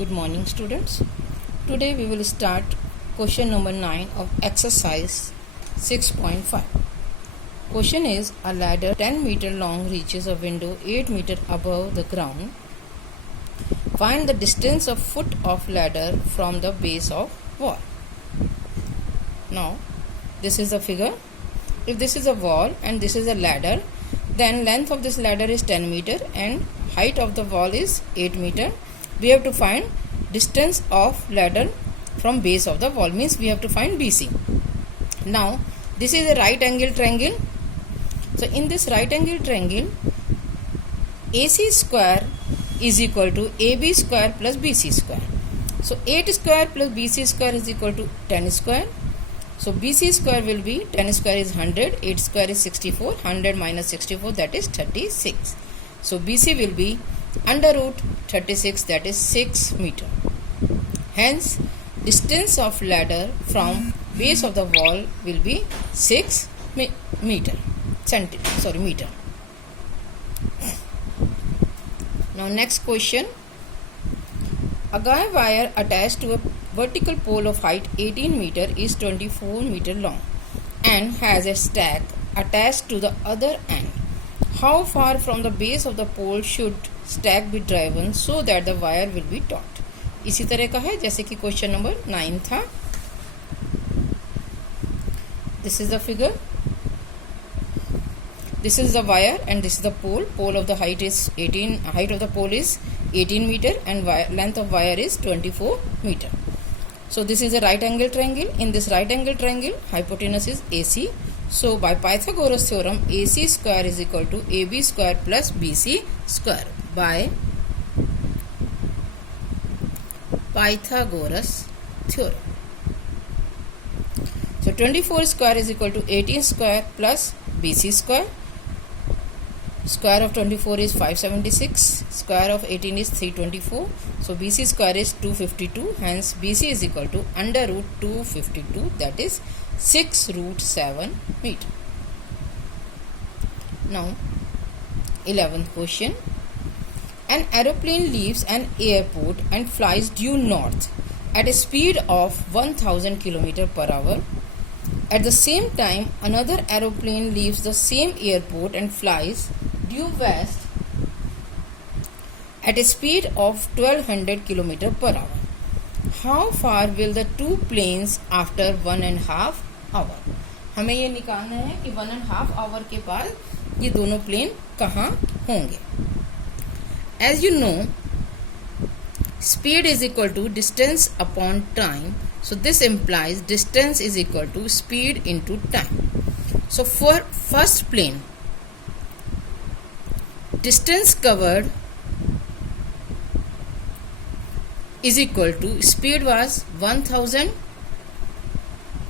Good morning, students. Today we will start question number 9 of exercise 6.5. Question is, a ladder 10 meter long reaches a window 8 meter above the ground. Find the distance of foot of ladder from the base of wall. Now, this is the figure. If this is a wall and this is a ladder, then length of this ladder is 10 meter and height of the wall is 8 meter. We have to find distance of ladder from base of the wall, means we have to find BC. Now, this is a right angle triangle. So, in this right angle triangle, AC square is equal to AB square plus BC square. So, 8 square plus BC square is equal to 10 square. So, BC square will be 10 square is 100, 8 square is 64, 100 minus 64, that is 36. So, BC will be under root 36, that is 6 meter. Hence, distance of ladder from base of the wall will be 6 meter. Now, next question. A guy wire attached to a vertical pole of height 18 meter is 24 meter long and has a stack attached to the other end. How far from the base of the pole should stack be driven so that the wire will be taut? इसी तरह का है जैसे कि question number 9 था. This is the figure. This is the wire and this is the pole. Pole of the height is 18. Height of the pole is 18 meter and length of wire is 24 meter. So this is a right angle triangle. In this right angle triangle, hypotenuse is AC. So by Pythagoras theorem, AC square is equal to AB square plus BC square by Pythagoras theorem. So 24 square is equal to 18 square plus BC square. Square of 24 is 576. Square of 18 is 324. So BC square is 252. Hence BC is equal to under root 252, that is 6 root 7 meter. Now, 11th question. An aeroplane leaves an airport and flies due north at a speed of 1000 km per hour. At the same time, another aeroplane leaves the same airport and flies due west at a speed of 1200 km per hour. How far will the two planes after 1.5 hour? हमें ये निकालना है कि 1.5 hour के बाद ये दोनों plane कहाँ होंगे. As you know, speed is equal to distance upon time. So this implies distance is equal to speed into time. So for first plane, distance covered is equal to speed was 1000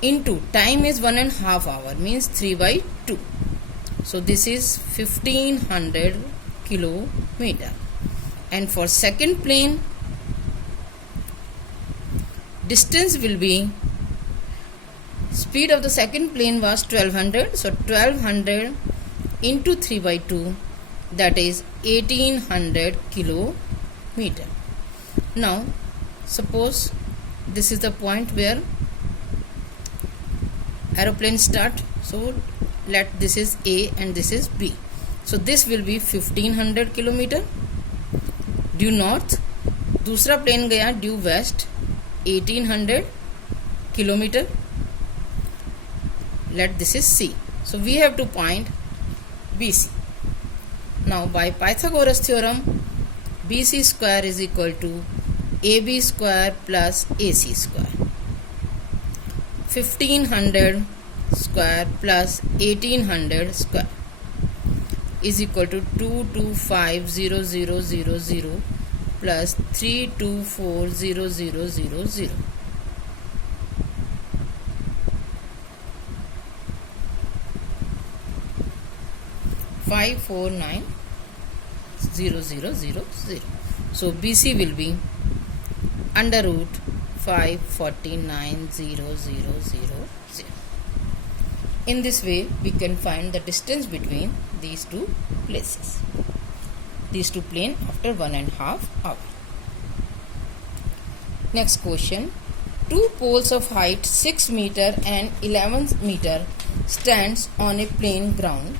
into time is 1.5 hour, means 3/2. So this is 1500 kilometer. And for second plane, distance will be, speed of the second plane was 1200. So 1200 into 3/2, that is 1800 kilometer. Now, suppose this is the point where aeroplane start. So this is A and this is B. So this will be 1500 kilometer due north. दूसरा plane गया due waste 1800 kilometer. Let this is C. So we have to point BC. Now by Pythagoras theorem, BC square is equal to AB square plus AC square. 1500 square plus 1800 square is equal to 2250000 plus 3240000. 5490000. So BC will be under root 5490000. In this way, we can find the distance between these two places, these two planes after 1.5 hours. Next question. Two poles of height 6 meter and 11 meter stands on a plain ground.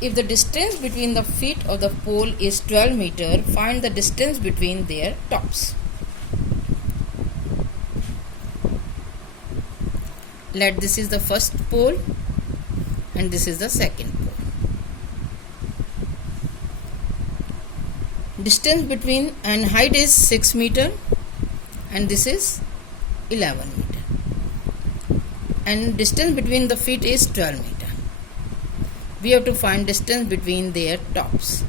If the distance between the feet of the pole is 12 meter, find the distance between their tops. Let this is the first pole and this is the second pole. Distance between and height is 6 meter and this is 11 meter, and distance between the feet is 12 meter. We have to find distance between their tops.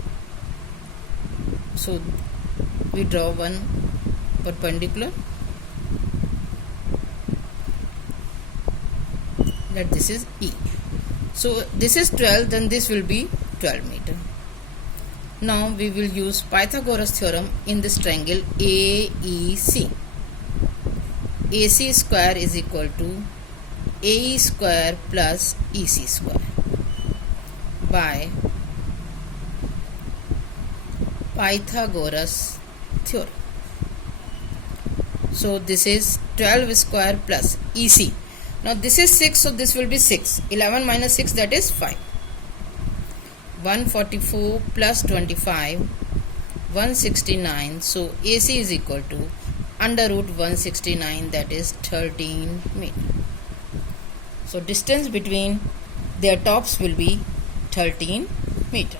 So we draw one perpendicular. Let this is E. So this is 12, then this will be 12 meter. Now we will use Pythagoras theorem in this triangle AEC. AC square is equal to AE square plus EC square by Pythagoras theorem. So this is 12 square plus EC. Now this is 6, so this will be 6. 11 minus 6, that is 5. 144 plus 25, 169. So AC is equal to under root 169, that is 13 meter. So distance between their tops will be 13 meter.